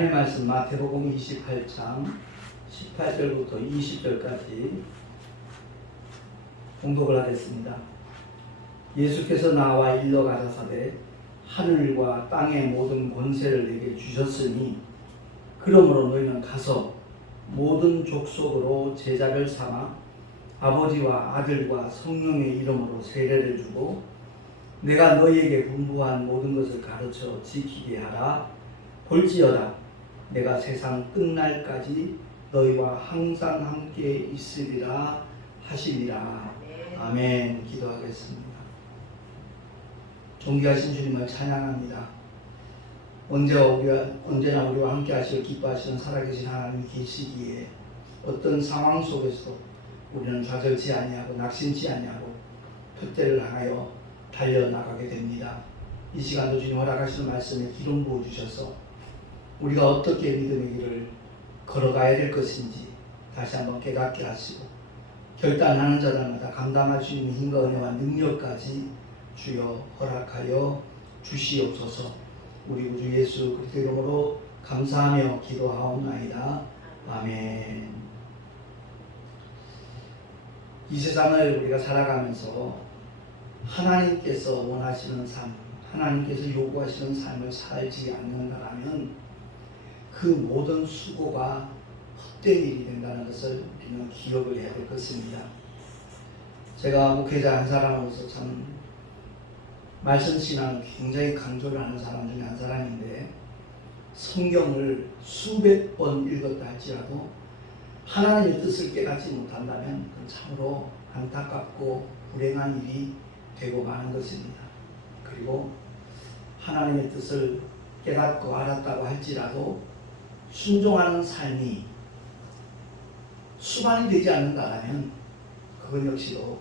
하나님의 말씀 마태복음 28장 18절부터 20절까지 공독을 하겠습니다. 예수께서 나와 일러 가라사대 하늘과 땅의 모든 권세를 내게 주셨으니 그러므로 너희는 가서 모든 족속으로 제자를 삼아 아버지와 아들과 성령의 이름으로 세례를 주고 내가 너희에게 분부한 모든 것을 가르쳐 지키게 하라. 볼지어다 내가 세상 끝날까지 너희와 항상 함께 있으리라 하시니라. 아멘. 기도하겠습니다. 존귀하신 주님을 찬양합니다. 언제나 우리와 함께 하시고 기뻐하시는 살아계신 하나님이 계시기에 어떤 상황 속에서도 우리는 좌절치 아니하고 낙심치 아니하고 푯대를 향하여 달려나가게 됩니다. 이 시간도 주님 허락하시는 말씀에 기름 부어주셔서 우리가 어떻게 믿음의 길을 걸어가야 될 것인지 다시 한번 깨닫게 하시고 결단하는 자들마다 감당할 수 있는 힘과 은혜와 능력까지 주여 허락하여 주시옵소서. 우리 구주 예수 그리스도 이름으로 감사하며 기도하옵나이다. 아멘. 이 세상을 우리가 살아가면서 하나님께서 원하시는 삶, 하나님께서 요구하시는 삶을 살지 않는다면 그 모든 수고가 헛된 일이 된다는 것을 우리는 기억을 해야 될 것입니다. 제가 목회자 한 사람으로서 참 말씀 신앙을 굉장히 강조를 하는 사람 중에 한 사람인데 성경을 수백 번 읽었다 할지라도 하나님의 뜻을 깨닫지 못한다면 그건 참으로 안타깝고 불행한 일이 되고 마는 것입니다. 그리고 하나님의 뜻을 깨닫고 알았다고 할지라도 순종하는 삶이 수반이 되지 않는다면 그건 역시도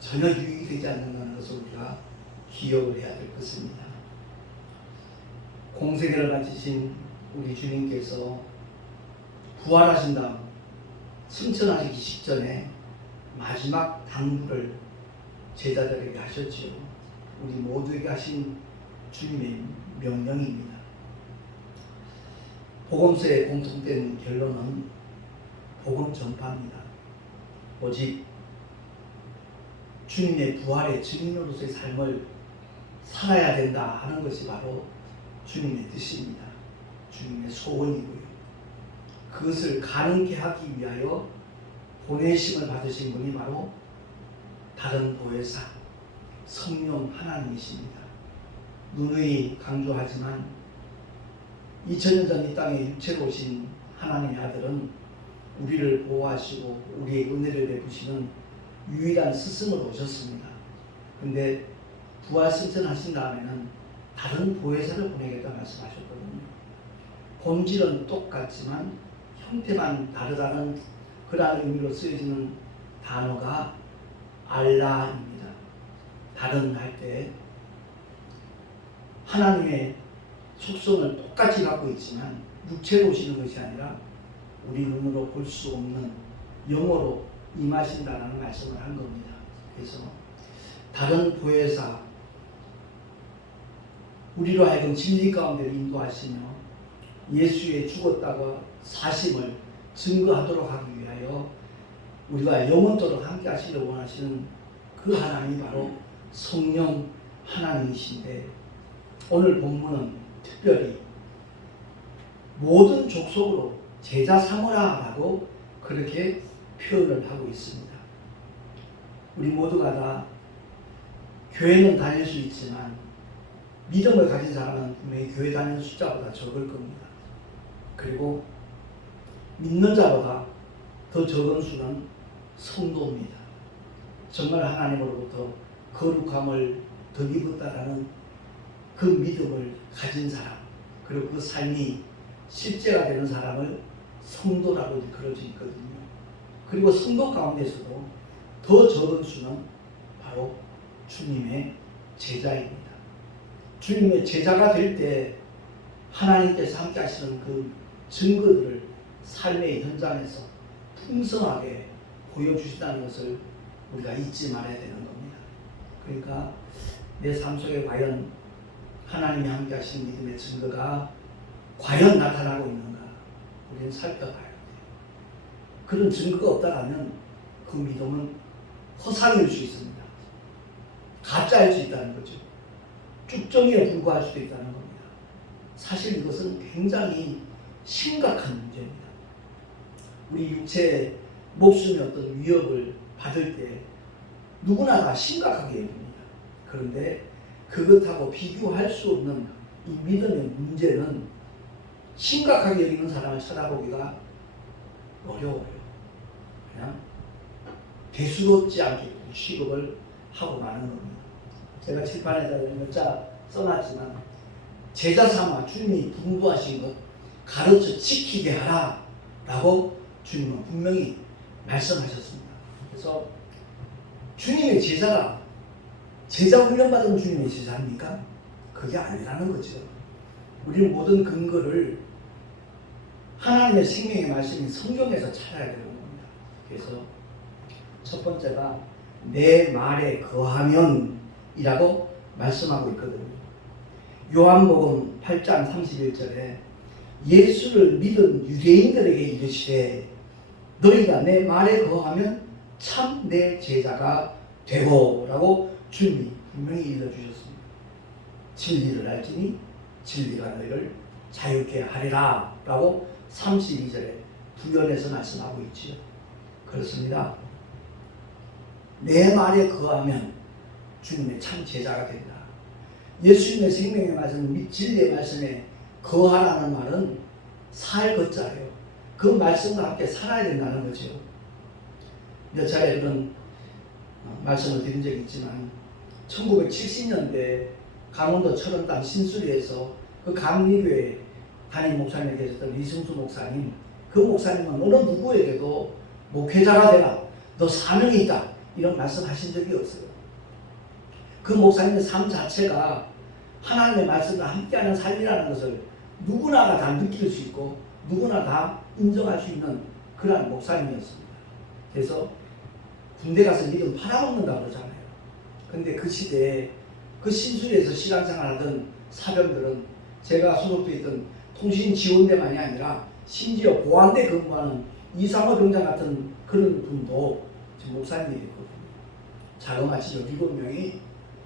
전혀 유익이 되지 않는다는 것을 우리가 기억을 해야 될 것입니다. 공생애를 바치신 우리 주님께서 부활하신 다음 승천하시기 직전에 마지막 당부를 제자들에게 하셨지요. 우리 모두에게 하신 주님의 명령입니다. 복음서의 공통된 결론은 복음 전파입니다. 오직 주님의 부활의 증인으로서의 삶을 살아야 된다 하는 것이 바로 주님의 뜻입니다. 주님의 소원이고요. 그것을 가능케 하기 위하여 보내심을 받으신 분이 바로 다른 보혜사 성령 하나님이십니다. 누누이 강조하지만 2000년 전 이 땅에 육체로 오신 하나님의 아들은 우리를 보호하시고 우리의 은혜를 베푸시는 유일한 스승으로 오셨습니다. 그런데 부활 승천하신 다음에는 다른 보혜사를 보내겠다 말씀하셨거든요. 본질은 똑같지만 형태만 다르다는 그러한 의미로 쓰여지는 단어가 알라입니다. 다른 할 때 하나님의 속성을 똑같이 갖고 있지만 육체로 오시는 것이 아니라 우리 눈으로 볼 수 없는 영어로 임하신다는 말씀을 한 겁니다. 그래서 다른 보혜사 우리로 하여금 진리 가운데 인도하시며 예수의 죽었다고 사심을 증거하도록 하기 위하여 우리가 영원토록 함께 하시기를 원하시는 그 하나님이 바로 성령 하나님이신데 오늘 본문은 특별히 모든 족속으로 제자 삼으라 라고 그렇게 표현을 하고 있습니다. 우리 모두가 다 교회는 다닐 수 있지만 믿음을 가진 사람은 분명히 교회 다니는 숫자보다 적을 겁니다. 그리고 믿는 자보다 더 적은 수는 성도입니다. 정말 하나님으로부터 거룩함을 더 입었다라는 그 믿음을 가진 사람, 그리고 그 삶이 실제가 되는 사람을 성도라고 일컬어져 있거든요. 그리고 성도 가운데서도 더 적은 수는 바로 주님의 제자입니다. 주님의 제자가 될 때 하나님께서 함께 하시는 그 증거들을 삶의 현장에서 풍성하게 보여주신다는 것을 우리가 잊지 말아야 되는 겁니다. 그러니까 내 삶 속에 과연 하나님이 함께 하신 믿음의 증거가 과연 나타나고 있는가 우리는 살펴봐야 돼요. 그런 증거가 없다면 그 믿음은 허상일 수 있습니다. 가짜일 수 있다는 거죠. 쭉정이에 불과할 수도 있다는 겁니다. 사실 이것은 굉장히 심각한 문제입니다. 우리 육체의 목숨의 어떤 위협을 받을 때 누구나 다 심각하게 여깁니다. 그런데 그것하고 비교할 수 없는 이 믿음의 문제는 심각하게 여기는 사람을 찾아보기가 어려워요. 그냥 대수롭지 않게 취급을 하고 마는 겁니다. 제가 칠판에다 몇 자 써놨지만 제자 삼아 주님이 분부하신 것 가르쳐 지키게 하라 라고 주님은 분명히 말씀하셨습니다. 그래서 주님의 제자가 제자 훈련받은 주님의 제자입니까? 그게 아니라는 거죠. 우리는 모든 근거를 하나님의 생명의 말씀인 성경에서 찾아야 되는 겁니다. 그래서 첫 번째가 내 말에 거하면 이라고 말씀하고 있거든요. 요한복음 8장 31절에 예수를 믿은 유대인들에게 이르시되 너희가 내 말에 거하면 참 내 제자가 되고 라고 주님이 분명히 일러주셨습니다. 진리를 알지니 진리가 너희를 자유케 하리라 라고 32절에 부연해서 말씀하고 있지요. 그렇습니다. 내 말에 거하면 주님의 참 제자가 된다. 예수님의 생명의 말씀, 진리의 말씀에 거하라는 말은 살 것자예요. 그 말씀과 함께 살아야 된다는 거죠. 몇 차례 그런 말씀을 드린 적이 있지만 1970년대 강원도 철원당 신수리에서 그 감리교회 담임 목사님이 계셨던 이승수 목사님, 그 목사님은 어느 누구에게도 목회자가 되라, 너 사명이 있다 이런 말씀하신 적이 없어요. 그 목사님의 삶 자체가 하나님의 말씀과 함께하는 삶이라는 것을 누구나 다 느낄 수 있고 누구나 다 인정할 수 있는 그런 목사님이었습니다. 그래서 군대 가서 믿음 팔아먹는다고 그러잖아요. 근데 그 시대에 그 신수리에서 신앙생활하던 사병들은 제가 소속돼 있던 통신지원대만이 아니라 심지어 보안대 근무하는 이상호 병장 같은 그런 분도 지금 목사님이 됐거든요. 자그마치 17명이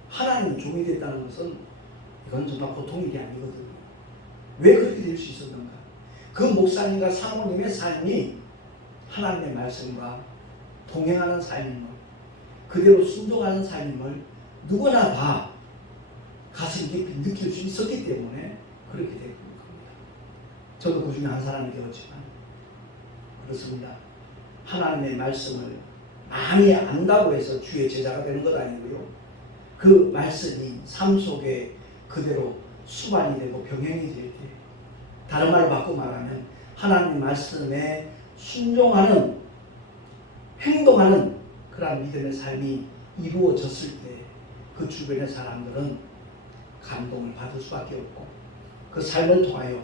하나님의 종이 됐다는 것은 이건 정말 보통 일이 아니거든요. 왜 그렇게 될 수 있었는가? 그 목사님과 사모님의 삶이 하나님의 말씀과 동행하는 삶임을, 그대로 순종하는 삶임을 누구나 다 가슴 깊이 느낄 수 있었기 때문에 그렇게 된 겁니다. 저도 그 중에 한 사람이 되었지만 그렇습니다. 하나님의 말씀을 많이 안다고 해서 주의 제자가 되는 것 아니고요. 그 말씀이 삶 속에 그대로 수반이 되고 병행이 될 때, 다른 말로 바꿔 말하면 하나님 말씀에 순종하는, 행동하는 그런 믿음의 삶이 이루어졌을 때 그 주변의 사람들은 감동을 받을 수밖에 없고 그 삶을 통하여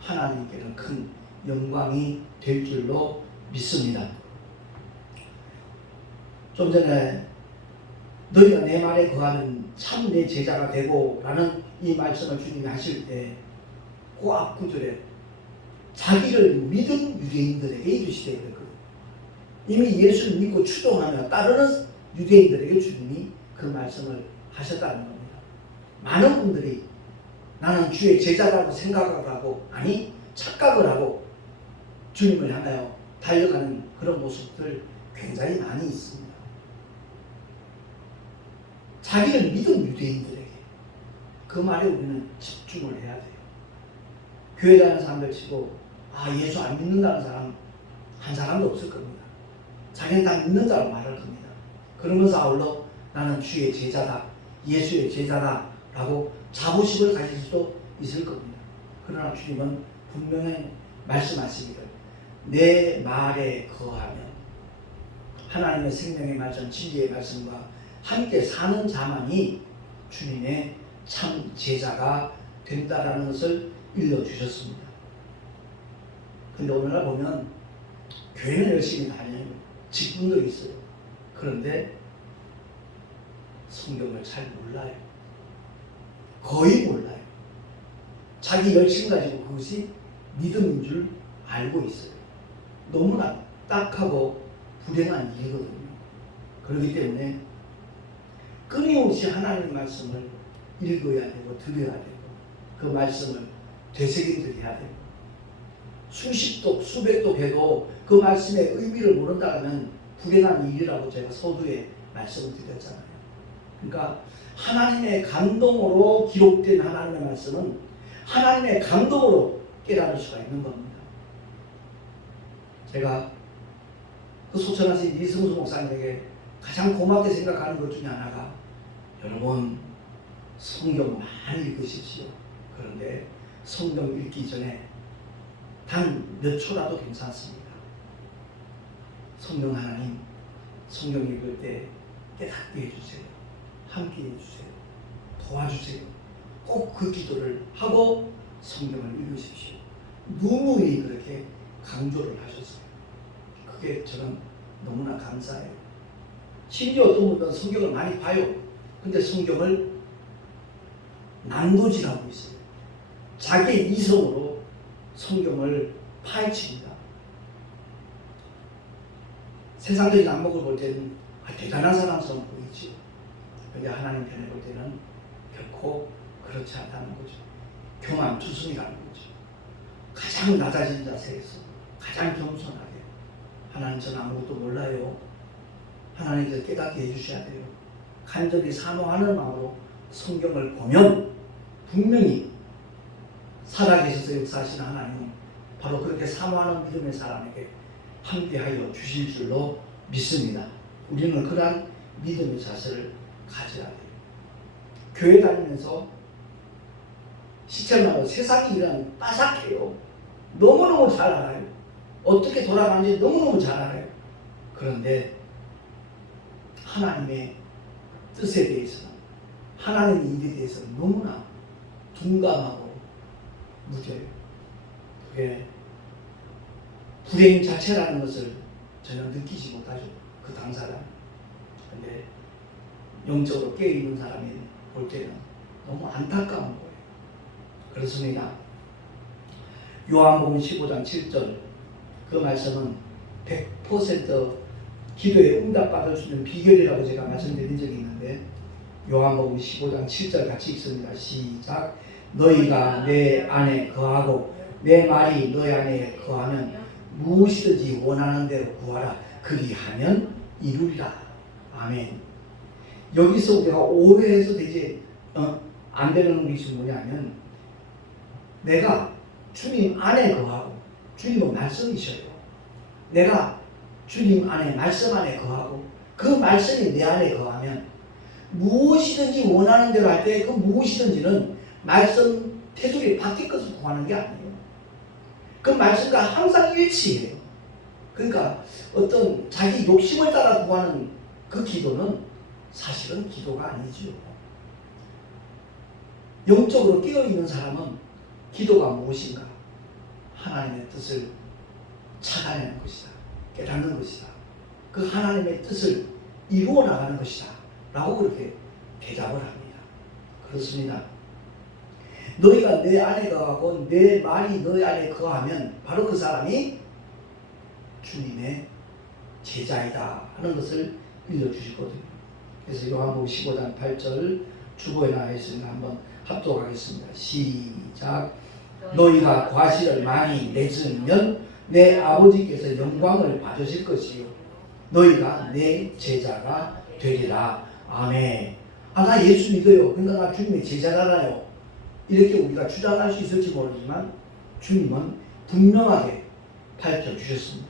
하나님께는 큰 영광이 될 줄로 믿습니다. 좀 전에 너희가 내 말에 거하면 참 내 제자가 되고 라는 이 말씀을 주님이 하실 때 그 앞구절에 자기를 믿은 유대인들에게 이르시되 그랬거든요. 이미 예수를 믿고 추종하며 따르는 유대인들에게 주님이 그 말씀을 하셨다는 겁니다. 많은 분들이 나는 주의 제자라고 생각을 하고, 아니 착각을 하고 주님을 향하여 달려가는 그런 모습들 굉장히 많이 있습니다. 자기를 믿은 유대인들에게 그 말에 우리는 집중을 해야 돼요. 교회 다니는 사람들 치고 예수 안 믿는다는 사람 한 사람도 없을 겁니다. 자기는 다 믿는 자라고 말할 겁니다. 그러면서 아울러 나는 주의 제자다, 예수의 제자다 라고 자부심을 가질 수도 있을 겁니다. 그러나 주님은 분명히 말씀하시기를 내 말에 거하면, 하나님의 생명의 말씀, 진리의 말씀과 함께 사는 자만이 주님의 참 제자가 된다라는 것을 일러주셨습니다. 근데 오늘날 보면 교회는 열심히 다녀요. 직분도 있어요. 그런데 성경을 잘 몰라요. 거의 몰라요. 자기 열심 가지고 그것이 믿음인 줄 알고 있어요. 너무나 딱하고 불행한 일이거든요. 그렇기 때문에 끊임없이 하나님의 말씀을 읽어야 되고 들어야 되고 그 말씀을 되새김질 해야 되고 수십 독 수백 독 해도 그 말씀의 의미를 모른다면 불행한 일이라고 제가 서두에 말씀을 드렸잖아요. 그러니까 하나님의 감동으로 기록된 하나님의 말씀은 하나님의 감동으로 깨달을 수가 있는 겁니다. 제가 그 소천하신 이승수 목사님에게 가장 고맙게 생각하는 것 중에 하나가 여러분 성경 많이 읽으십시오. 그런데 성경 읽기 전에 단 몇 초라도 괜찮습니다. 성령 하나님, 성경 읽을 때 깨닫게 해주세요. 함께 해주세요. 도와주세요. 꼭 그 기도를 하고 성경을 읽으십시오. 누누이 그렇게 강조를 하셨어요. 그게 저는 너무나 감사해요. 심지어 어떤 분들은 성경을 많이 봐요. 근데 성경을 난도질하고 있어요. 자기 이성으로 성경을 파헤칩니다. 세상적인 안목을 볼 때는 대단한 사람처럼 보이죠. 근데 하나님 편에 볼 때는 결코 그렇지 않다는 거죠. 교만투성이라는 거죠. 가장 낮아진 자세에서 가장 겸손하게 하나님 저는 아무것도 몰라요. 하나님께서 깨닫게 해주셔야 돼요. 간절히 사모하는 마음으로 성경을 보면 분명히 살아계셔서 역사하시는 하나님은 바로 그렇게 사모하는 믿음의 사람에게 함께하여 주실 줄로 믿습니다. 우리는 그러한 믿음의 자세를 가져야 돼요. 교회 다니면서 시체를 나고 세상이 일어나면 빠삭해요. 너무너무 잘 알아요. 어떻게 돌아가는지 너무너무 잘 알아요. 그런데 하나님의 뜻에 대해서는 하나님의 일에 대해서는 너무나 둔감하고 무뎌요. 그게 불행 자체라는 것을 전혀 느끼지 못하죠. 그 당사자는. 그런데 영적으로 깨어있는 사람이 볼 때는 너무 안타까운 거예요. 그렇습니다. 요한복음 15장 7절 그 말씀은 100% 기도에 응답받을 수 있는 비결이라고 제가 말씀드린 적이 있는데 요한복음 15장 7절 같이 읽습니다. 시작. 너희가 내 안에 거하고 내 말이 너희 안에 거하면 무엇이든지 원하는 대로 구하라. 그리하면 이루리라. 아멘. 여기서 우리가 오해해서 되지 안 되는 것이 뭐냐면 내가 주님 안에 거하고 주님은 말씀이셔요. 내가 주님 안에 말씀 안에 거하고 그 말씀이 내 안에 거하면 무엇이든지 원하는 대로 할 때 그 무엇이든지는 말씀 테두리 밖의 것을 구하는 게 아니에요. 그 말씀과 항상 일치해요. 그러니까 어떤 자기 욕심을 따라 구하는 그 기도는 사실은 기도가 아니죠. 영적으로 깨어있는 사람은 기도가 무엇인가? 하나님의 뜻을 찾아내는 것이다. 깨닫는 것이다. 그 하나님의 뜻을 이루어 나가는 것이다. 라고 그렇게 대답을 합니다. 그렇습니다. 너희가 내 안에 거하고 내 말이 너희 안에 거하면 바로 그 사람이 주님의 제자이다 하는 것을 일러주시거든요. 그래서 요한복음 15장 8절 주보에 나와 있으면 한번 합독하겠습니다. 시작. 너희가 과실을 많이 맺으면 내 아버지께서 영광을 받으실 것이요 너희가 내 제자가 되리라. 아멘. 나 예수 믿어요. 그러니까 나 주님의 제자잖아요. 이렇게 우리가 주장할 수 있을지 모르지만 주님은 분명하게 밝혀주셨습니다.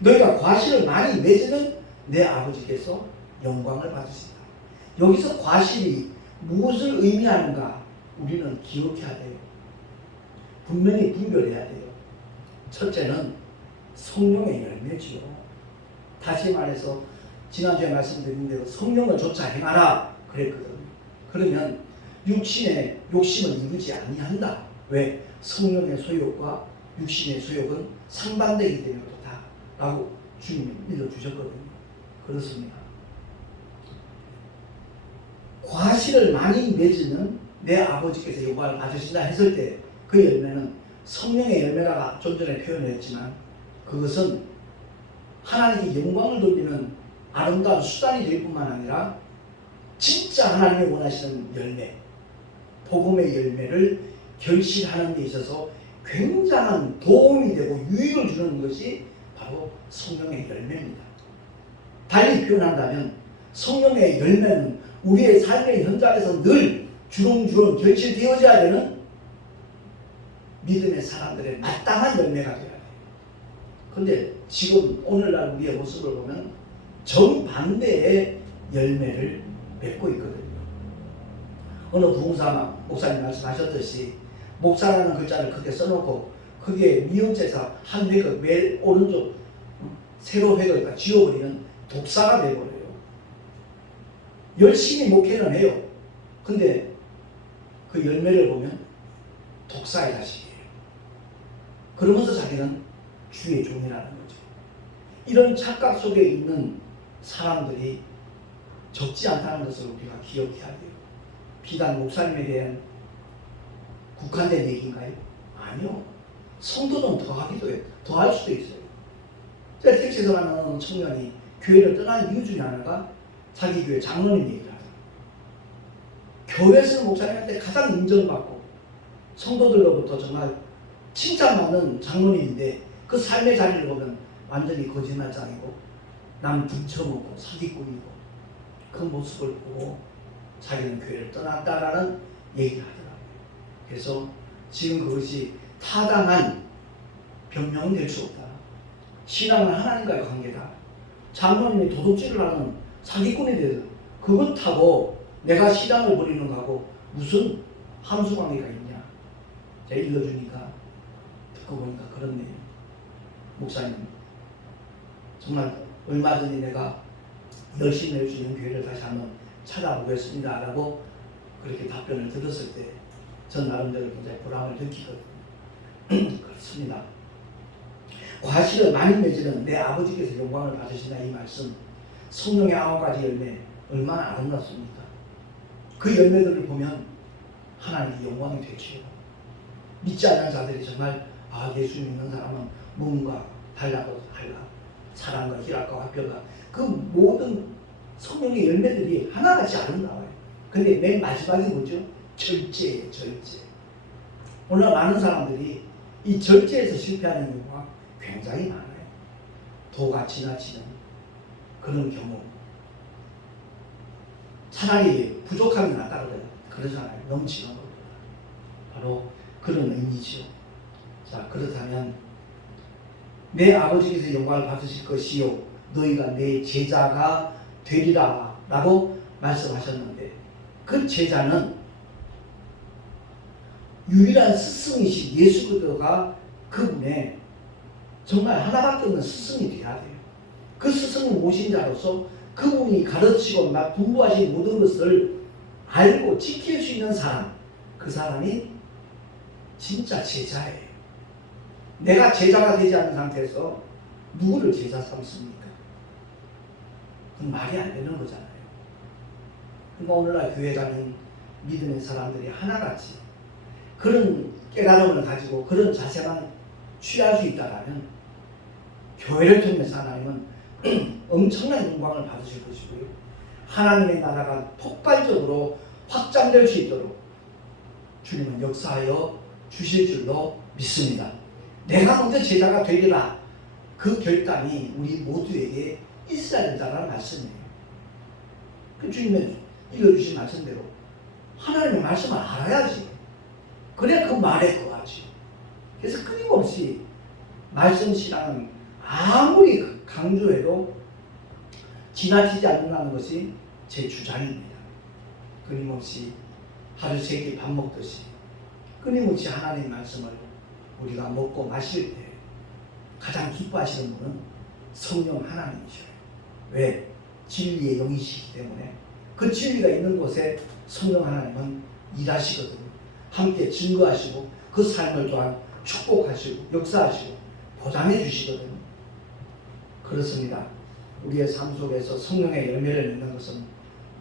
너희가 과실을 많이 맺으면 내 아버지께서 영광을 받으신다. 여기서 과실이 무엇을 의미하는가 우리는 기억해야 돼요. 분명히 분별해야 돼요. 첫째는 성령의 열매지요. 다시 말해서 지난주에 말씀드린 대로 성령을 쫓아 행하라 그랬거든요. 그러면 육신의 욕심을 이루지 아니한다. 왜? 성령의 소욕과 육신의 소욕은 상반되기 때문에 그렇다 라고 주님이 일러주셨거든요. 그렇습니다. 과실을 많이 맺으면 내 아버지께서 요구를 받으신다 했을 때 그 열매는 성령의 열매라가 좀 전에 표현했지만 그것은 하나님께 영광을 돌리는 아름다운 수단이 될 뿐만 아니라 진짜 하나님이 원하시는 열매, 복음의 열매를 결실하는 데 있어서 굉장한 도움이 되고 유익을 주는 것이 바로 성령의 열매입니다. 달리 표현한다면 성령의 열매는 우리의 삶의 현장에서 늘 주렁주렁 결실되어져야 되는 믿음의 사람들의 마땅한 열매가 되어야 돼요. 그런데 지금 오늘날 우리의 모습을 보면 정반대의 열매를 맺고 있거든요. 어느 부흥사 목사님 말씀하셨듯이 목사라는 글자를 크게 써놓고 그게 미음자에서 한 획을 맨 오른쪽 세로 획을 지워버리는 독사가 되어버려요. 열심히 목회는 해요. 근데 그 열매를 보면 독사의 자식이에요. 그러면서 자기는 주의 종이라는 거죠. 이런 착각 속에 있는 사람들이 적지 않다는 것을 우리가 기억해야 돼요. 비단 목사님에 대한 국한된 얘기인가요? 아니요. 성도는 더하기도 해요. 더할 수도 있어요. 제가 택시에서 만나는 청년이 교회를 떠난 이유 중에 하나가 자기 교회 장로님 얘기를 하잖아요. 교회에서 목사님한테 가장 인정받고 성도들로부터 정말 칭찬받는 장로님인데 그 삶의 자리를 보면 완전히 거짓말장이고 남 등쳐먹고 사기꾼이고 그 모습을 보고 자기는 교회를 떠났다라는 얘기를 하더라고요. 그래서 지금 그것이 타당한 변명은 될 수 없다. 신앙은 하나님과의 관계다. 장로님이 도둑질을 하는 사기꾼이 되든 그것하고 내가 신앙을 버리는 거하고 무슨 함수 관계가 있냐. 제가 읽어주니까 듣고 보니까 그렇네요. 목사님 정말 얼마 전에 내가 열심히 할 수 있는 교회를 다시 한번 찾아보겠습니다 라고 그렇게 답변을 들었을 때 전 나름대로 굉장히 보람을 느끼거든요. 그렇습니다. 과실을 많이 맺으는 내 아버지께서 영광을 받으신다 이 말씀 성령의 9가지 열매 얼마나 아름답습니까? 그 열매들을 보면 하나님께 영광이 되지요. 믿지 않는 자들이 정말 예수 믿는 사람은 뭔가 달라고 달라 사랑과 희락과 화평과 그 모든 성령의 열매들이 하나같이 아름다워요. 근데 맨 마지막이 뭐죠? 절제예요. 절제. 오늘 많은 사람들이 이 절제에서 실패하는 경우가 굉장히 많아요. 도가 지나치는 그런 경우. 차라리 부족함이 낫다 그러잖아요. 넘치는 것보다. 바로 그런 의미죠. 자, 그렇다면 내 아버지께서 영광을 받으실 것이요 너희가 내 제자가 되리라 라고 말씀하셨는데 그 제자는 유일한 스승이신 예수 그리스도가 그분의 정말 하나밖에 없는 스승이 되어야 돼요. 그 스승을 모신 자로서 그분이 가르치고 분부하신 모든 것을 알고 지킬 수 있는 사람, 그 사람이 진짜 제자예요. 내가 제자가 되지 않는 상태에서 누구를 제자 삼습니까? 그건 말이 안 되는 거잖아요. 그러니까 오늘날 교회 가는 믿음의 사람들이 하나같이 그런 깨달음을 가지고 그런 자세만 취할 수 있다면 교회를 통해서 하나님은 엄청난 영광을 받으실 것이고요. 하나님의 나라가 폭발적으로 확장될 수 있도록 주님은 역사하여 주실 줄로 믿습니다. 내가 먼저 제자가 되리라. 그 결단이 우리 모두에게 있어야 된다는 말씀이에요. 그 주님의 읽어주신 말씀대로 하나님의 말씀을 알아야지. 그래 그 말에 거하지. 그래서 끊임없이 말씀 신앙은 아무리 강조해도 지나치지 않는다는 것이 제 주장입니다. 끊임없이 하루 3끼 밥 먹듯이 끊임없이 하나님의 말씀을 우리가 먹고 마실 때 가장 기뻐하시는 분은 성령 하나님이셔요. 왜? 진리의 영이시기 때문에 그 진리가 있는 곳에 성령 하나님은 일하시거든요. 함께 증거하시고 그 삶을 또한 축복하시고 역사하시고 보장해 주시거든요. 그렇습니다. 우리의 삶 속에서 성령의 열매를 맺는 것은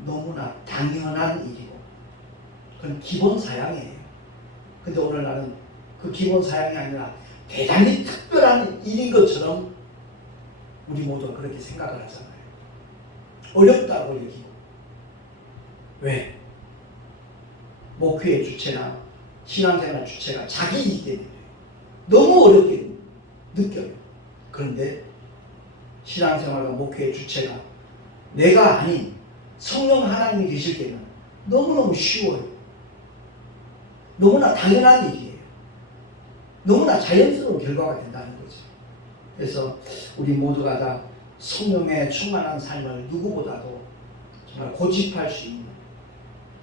너무나 당연한 일이고 그건 기본 사양이에요. 근데 오늘 나는 그 기본 사양이 아니라 대단히 특별한 일인 것처럼 우리 모두가 그렇게 생각을 하잖아요. 어렵다고 여기고. 왜? 목회의 주체나 신앙생활 주체가 자기이기 때문에 너무 어렵게 느껴요. 그런데 신앙생활과 목회의 주체가 내가 아닌 성령 하나님이 계실 때는 너무너무 쉬워요. 너무나 당연한 일이에요. 너무나 자연스러운 결과가 된다는 거죠. 그래서 우리 모두가 다 성령에 충만한 삶을 누구보다도 정말 고집할 수 있는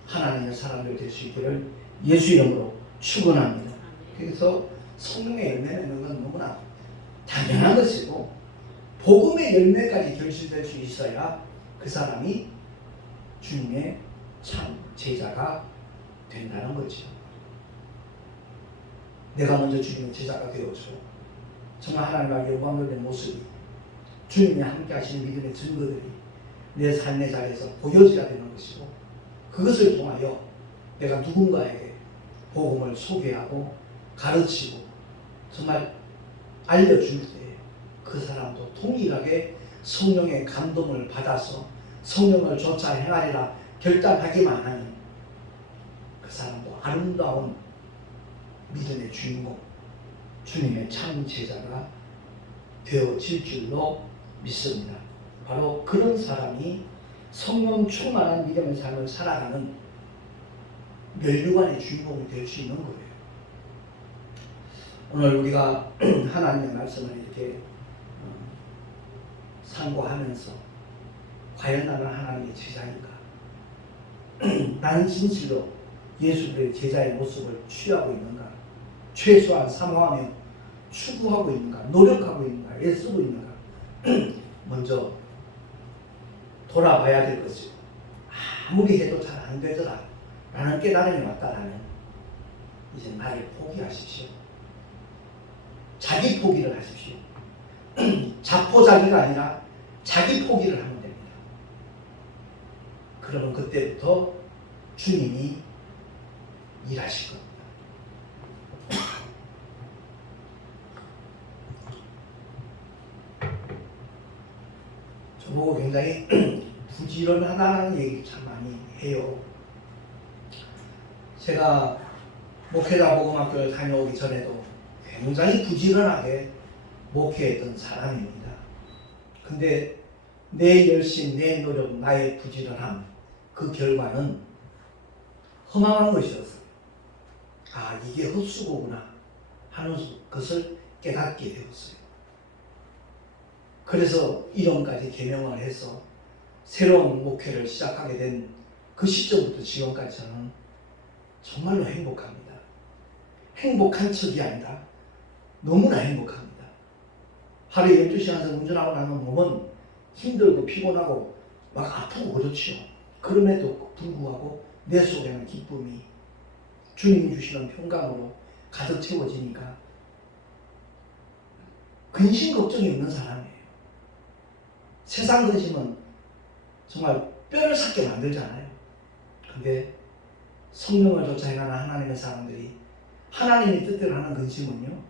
하나님의 사람들 될 수 있기를 예수 이름으로 축원합니다. 그래서 성령의 열매 맺는 건 너무나 당연한 것이고 복음의 열매까지 결실될 수 있어야 그 사람이 주님의 참 제자가 된다는 거죠. 내가 먼저 주님의 제자가 되어줘. 정말 하나님 앞에 영광받는 모습이 주님이 함께 하시는 믿음의 증거들이 내 삶의 자리에서 보여지게 되는 것이고 그것을 통하여 내가 누군가에게 복음을 소개하고 가르치고 정말 알려줄 때 그 사람도 동일하게 성령의 감동을 받아서 성령을 쫓아 행하리라 결단하기만 하는 그 사람도 아름다운 믿음의 주인공 주님의 참 제자가 되어질 줄로 믿습니다. 바로 그런 사람이 성령 충만한 믿음의 삶을 살아가는 멸류관의 주인공이 될 수 있는 거예요. 오늘 우리가 하나님의 말씀을 이렇게 상고하면서 과연 나는 하나님의 제자인가? 나는 진실로 예수의 제자의 모습을 취하고 있는가? 최소한 사모하며 추구하고 있는가? 노력하고 있는가? 애쓰고 있는가? 먼저 돌아봐야 될 것이고 아무리 해도 잘 안 되더라 라는 깨달음이 왔다라면 이제 나를 포기하십시오. 자기 포기를 하십시오. 자포자기가 아니라 자기 포기를 하면 됩니다. 그러면 그때부터 주님이 일하실 겁니다. 저보고 굉장히 부지런하다는 얘기 참 많이 해요. 제가 목회자 복음학교를 다녀오기 전에도 굉장히 부지런하게 목회했던 사람입니다. 근데 내 열심, 내 노력, 나의 부지런함 그 결과는 허망한 것이었어요. 아, 이게 헛수고구나 하는 것을 깨닫게 되었어요. 그래서 이론까지 개명을 해서 새로운 목회를 시작하게 된 그 시점부터 지금까지 저는 정말로 행복합니다. 행복한 척이 아니라 너무나 행복합니다. 하루에 12시간씩 운전하고 나면 몸은 힘들고 피곤하고 막 아프고 그렇죠. 그럼에도 불구하고 내 속에는 기쁨이 주님이 주시는 평강으로 가득 채워지니까 근심 걱정이 없는 사람이에요. 세상 근심은 정말 뼈를 삭게 만들잖아요. 근데 성령을 쫓아 행하는 하나님의 사람들이 하나님의 뜻대로 하는 근심은요,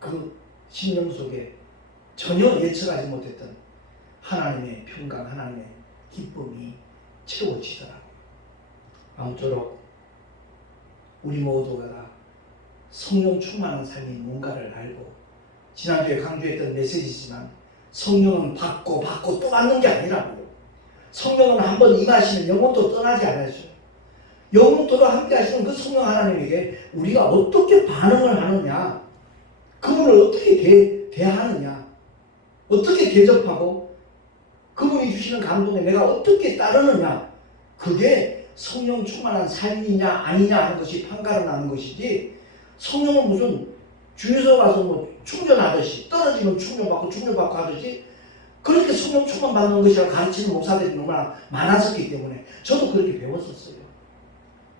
그 심령 속에 전혀 예측하지 못했던 하나님의 평강, 하나님의 기쁨이 채워지더라고요. 아무쪼록 우리 모두가 성령 충만한 삶이 뭔가를 알고, 지난주에 강조했던 메시지지만 성령은 받고 또 받는 게 아니라고요. 성령은 한번 임하시면 영원토록 떠나지 않으셔요. 영원토록 함께 하시는 그 성령 하나님에게 우리가 어떻게 반응을 하느냐, 그분을 어떻게 대하느냐, 어떻게 대접하고 그분이 주시는 감동에 내가 어떻게 따르느냐, 그게 성령 충만한 삶이냐 아니냐 하는 것이 판가름 나는 것이지, 성령은 무슨 주유소 가서 뭐 충전하듯이 떨어지면 충전받고 하듯이 그렇게 성령 충만 받는 것이라 가르치는 목사들이 너무나 많았었기 때문에 저도 그렇게 배웠었어요.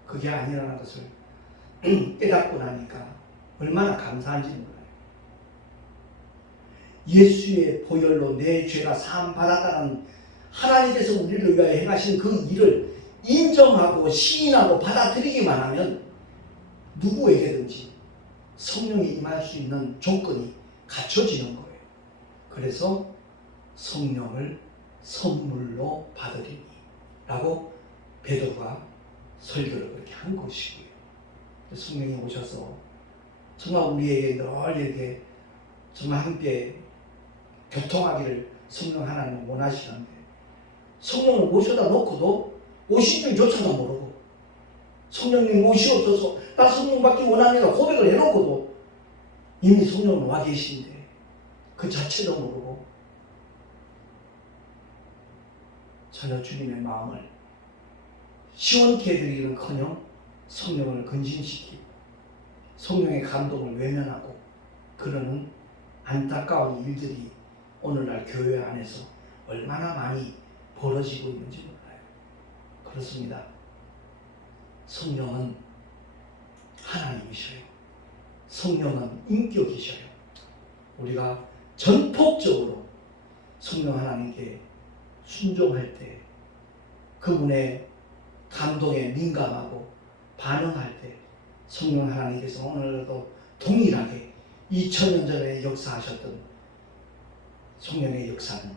그게 아니라는 것을 깨닫고 나니까 얼마나 감사한지 몰라요. 예수의 보혈로 내 죄가 사함 받았다는 하나님께서 우리를 위하여 행하신 그 일을 인정하고 시인하고 받아들이기만 하면 누구에게든지 성령이 임할 수 있는 조건이 갖춰지는 거예요. 그래서 성령을 선물로 받으리니 라고 베드로가 설교를 그렇게 한 것이고요. 성령이 오셔서 정말 우리에게 늘 이렇게 정말 함께 교통하기를 성령 하나님은 원하시는데, 성령을 모셔다 놓고도 오신 줄조차도 모르고, 성령님 오시옵소서 나 성령 받기 원합니다 고백을 해놓고도 이미 성령은 와 계신데 그 자체도 모르고 전혀 주님의 마음을 시원케 해드리기는커녕 성령을 근심시키고 성령의 감동을 외면하고 그러는 안타까운 일들이 오늘날 교회 안에서 얼마나 많이 벌어지고 있는지 몰라요. 그렇습니다. 성령은 하나님이셔요. 성령은 인격이셔요. 우리가 전폭적으로 성령 하나님께 순종할 때, 그분의 감동에 민감하고 반응할 때 성령 하나님께서 오늘도 동일하게 2000년 전에 역사하셨던 성령의 역사는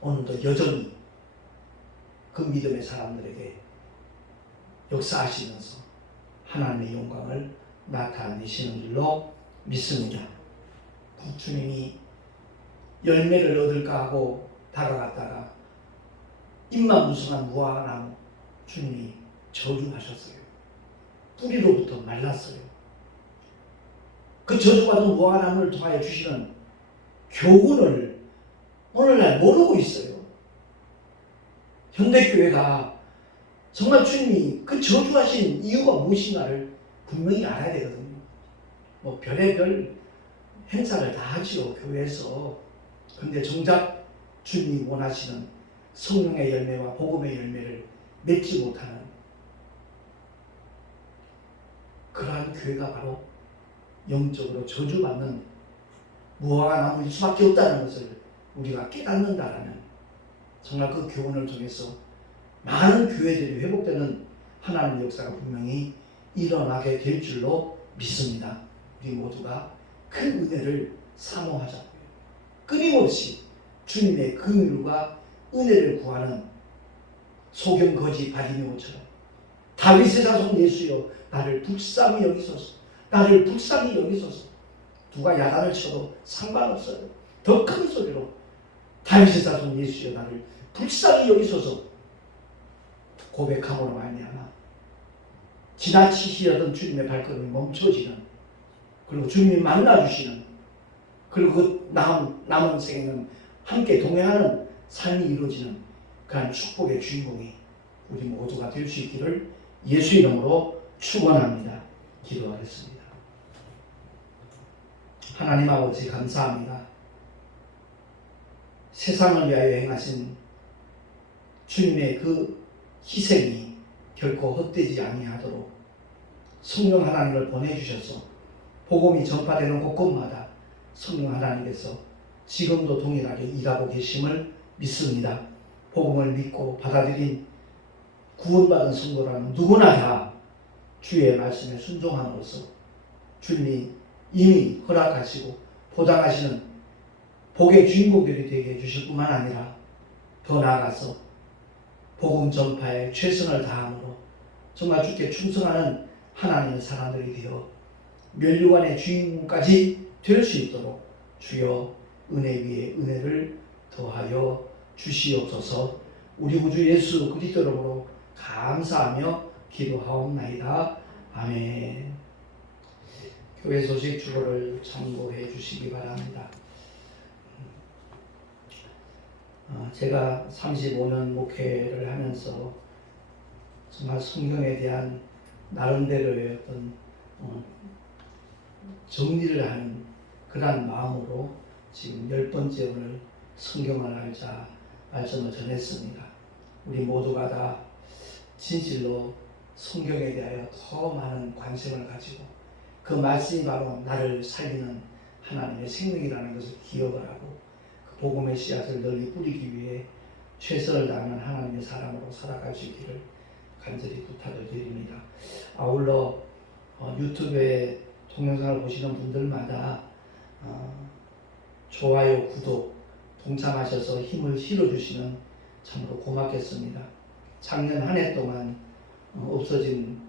오늘도 여전히 그 믿음의 사람들에게 역사하시면서 하나님의 영광을 나타내시는 줄로 믿습니다. 주님이 열매를 얻을까 하고 다가갔다가 잎만 무성한 무화과나무 주님이 저주하셨어요. 뿌리로부터 말랐어요. 그 저주받은 무화과나무를 통하여 주시는 교훈을 오늘날 모르고 있어요. 현대교회가 정말 주님이 그 저주하신 이유가 무엇인가를 분명히 알아야 되거든요. 뭐 별의별 행사를 다 하지요, 교회에서. 그런데 정작 주님이 원하시는 성령의 열매와 복음의 열매를 맺지 못하는 그러한 교회가 바로 영적으로 저주받는 무화과나무일 수밖에 없다는 것을 우리가 깨닫는다라면 정말 그 교훈을 통해서 많은 교회들이 회복되는 하나님의 역사가 분명히 일어나게 될 줄로 믿습니다. 우리 모두가 큰 은혜를 사모하자고요. 끊임없이 주님의 긍휼과 은혜를 구하는 소경 거지 바디메오처럼 다윗의 자손 예수여 나를 불쌍히 여기소서, 나를 불쌍히 여기소서. 누가 야단을 쳐도 상관없어요. 더 큰 소리로 다윗의 자손 예수여 나를 불쌍히 여기소서 고백함으로 말미암아 지나치시려던 주님의 발걸음이 멈춰지는, 그리고 주님이 만나주시는, 그리고 그 남은 생에는 함께 동행하는 삶이 이루어지는 그런 축복의 주인공이 우리 모두가 될 수 있기를 예수 이름으로 축원합니다. 기도하겠습니다. 하나님 아버지 감사합니다. 세상을 위하여 행하신 주님의 그 희생이 결코 헛되지 아니하도록 성령 하나님을 보내주셔서 복음이 전파되는 곳곳마다 성령 하나님께서 지금도 동일하게 일하고 계심을 믿습니다. 복음을 믿고 받아들인 구원받은 성도라면 누구나 다 주의 말씀에 순종함으로써 주님이 이미 허락하시고 보장하시는 복의 주인공들이 되게 해주실 뿐만 아니라 더 나아가서 복음 전파에 최선을 다함으로 정말 주께 충성하는 하나님의 사람들이 되어 면류관의 주인공까지 될 수 있도록 주여 은혜 위에 은혜를 더하여 주시옵소서. 우리 구주 예수 그리스도 이름으로 감사하며 기도하옵나이다. 아멘. 교회 소식 주보를 참고해 주시기 바랍니다. 제가 35년 목회를 하면서 정말 성경에 대한 나름대로의 어떤 정리를 하는 그러한 마음으로 지금 10번째 오늘 성경을 알자 말씀을 전했습니다. 우리 모두가 다 진실로 성경에 대하여 더 많은 관심을 가지고 그 말씀이 바로 나를 살리는 하나님의 생명이라는 것을 기억을 하고 그 복음의 씨앗을 널리 뿌리기 위해 최선을 다하는 하나님의 사람으로 살아갈 수 있기를 간절히 부탁을 드립니다. 아울러 유튜브에 동영상을 보시는 분들마다 좋아요, 구독, 동참하셔서 힘을 실어주시면 참으로 고맙겠습니다. 작년 한 해 동안 없어진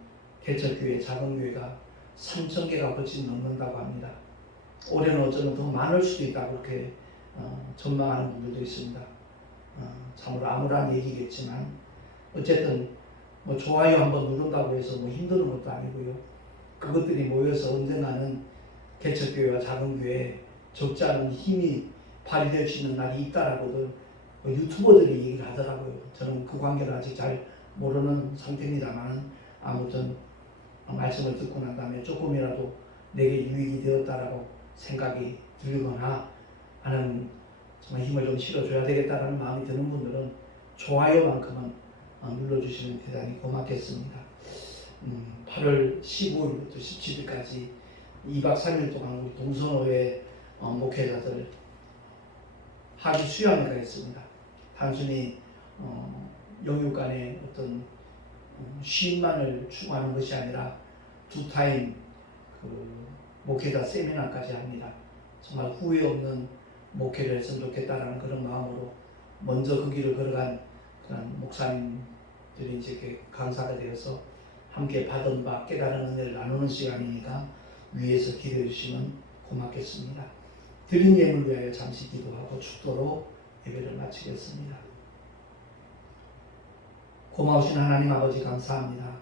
개척교회, 작은 교회가 3,000개가 훨씬 넘는다고 합니다. 올해는 어쩌면 더 많을 수도 있다고 그렇게 전망하는 분들도 있습니다. 참으로 암울한 얘기겠지만 어쨌든 뭐 좋아요 한번 누른다고 해서 뭐 힘드는 것도 아니고요. 그것들이 모여서 언젠가는 개척교회와 작은 교회에 적지 않은 힘이 발휘될 수 있는 날이 있다라고도 유튜버들이 얘기를 하더라고요. 저는 그 관계를 아직 잘 모르는 상태입니다만 아무튼 말씀을 듣고 난 다음에 조금이라도 내게 유익이 되었다라고 생각이 들거나 하는 정말 힘을 좀 실어줘야 되겠다라는 마음이 드는 분들은 좋아요만큼은 눌러주시면 대단히 고맙겠습니다. 8월 15일부터 17일까지 2박 3일 동안 우리 동선호회 목회자들 학위 수양회가 있습니다. 단순히 영육 간의 어떤 쉼만을 추구하는 것이 아니라 2타임 그 목회자 세미나까지 합니다. 정말 후회 없는 목회를 했으면 좋겠다라는 그런 마음으로 먼저 그 길을 걸어간 그런 목사님들이 이제 강사가 되어서 함께 받은 바 깨달은 은혜를 나누는 시간이니까 위에서 기도해 주시면 고맙겠습니다. 드린 예물 위하여 잠시 기도하고 축도로 예배를 마치겠습니다. 고마우신 하나님 아버지 감사합니다.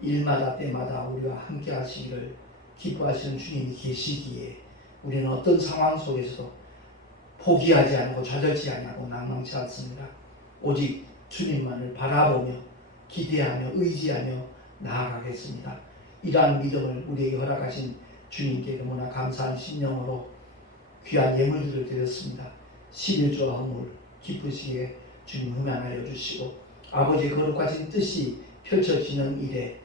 일마다 때마다 우리와 함께 하시기를 기뻐하시는 주님이 계시기에 우리는 어떤 상황 속에서도 포기하지 않고 좌절치 않고 낭망치 않습니다. 오직 주님만을 바라보며 기대하며 의지하며 나아가겠습니다. 이러한 믿음을 우리에게 허락하신 주님께 너무나 감사한 심령으로 귀한 예물들을 드렸습니다. 11조와 허물 기쁘시게 주님 흠양하여 주시고 아버지의 거룩하신 뜻이 펼쳐지는 일에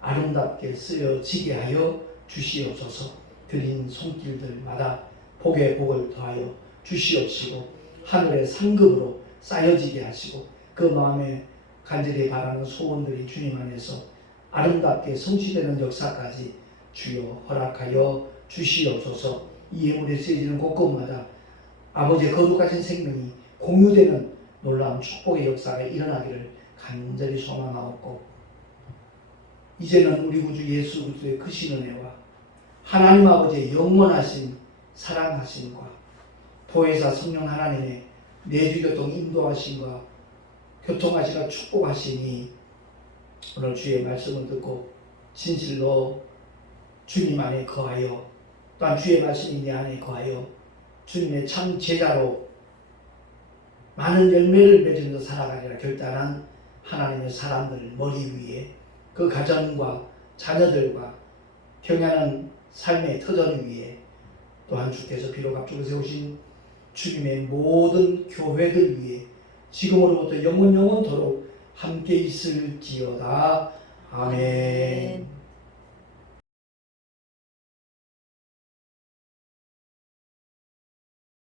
아름답게 쓰여지게 하여 주시옵소서. 드린 손길들마다 복에 복을 더하여 주시옵시고 하늘의 상급으로 쌓여지게 하시고 그 마음에 간절히 바라는 소원들이 주님 안에서 아름답게 성취되는 역사까지 주여 허락하여 주시옵소서. 이 예물에 쓰여지는 곳곳마다 아버지의 거룩하신 생명이 공유되는 놀라운 축복의 역사가 일어나기를 간절히 소망하옵고 이제는 우리 구주 예수 그리스도의 크신 은혜와 하나님 아버지의 영원하신 사랑하심과 보혜사 성령 하나님의 내주교통 인도하심과 교통하시라 축복하심이 오늘 주의 말씀을 듣고 진실로 주님 안에 거하여 또한 주의 말씀이 내 안에 거하여 주님의 참 제자로 많은 열매를 맺으면서 살아가리라 결단한 하나님의 사람들 머리 위에 그 가정과 자녀들과 경연한 삶의 터전 위에 또한 주께서 비록 앞쪽에 세우신 주님의 모든 교회들 위에 지금으로부터 영원토록 함께 있을지어다. 아멘.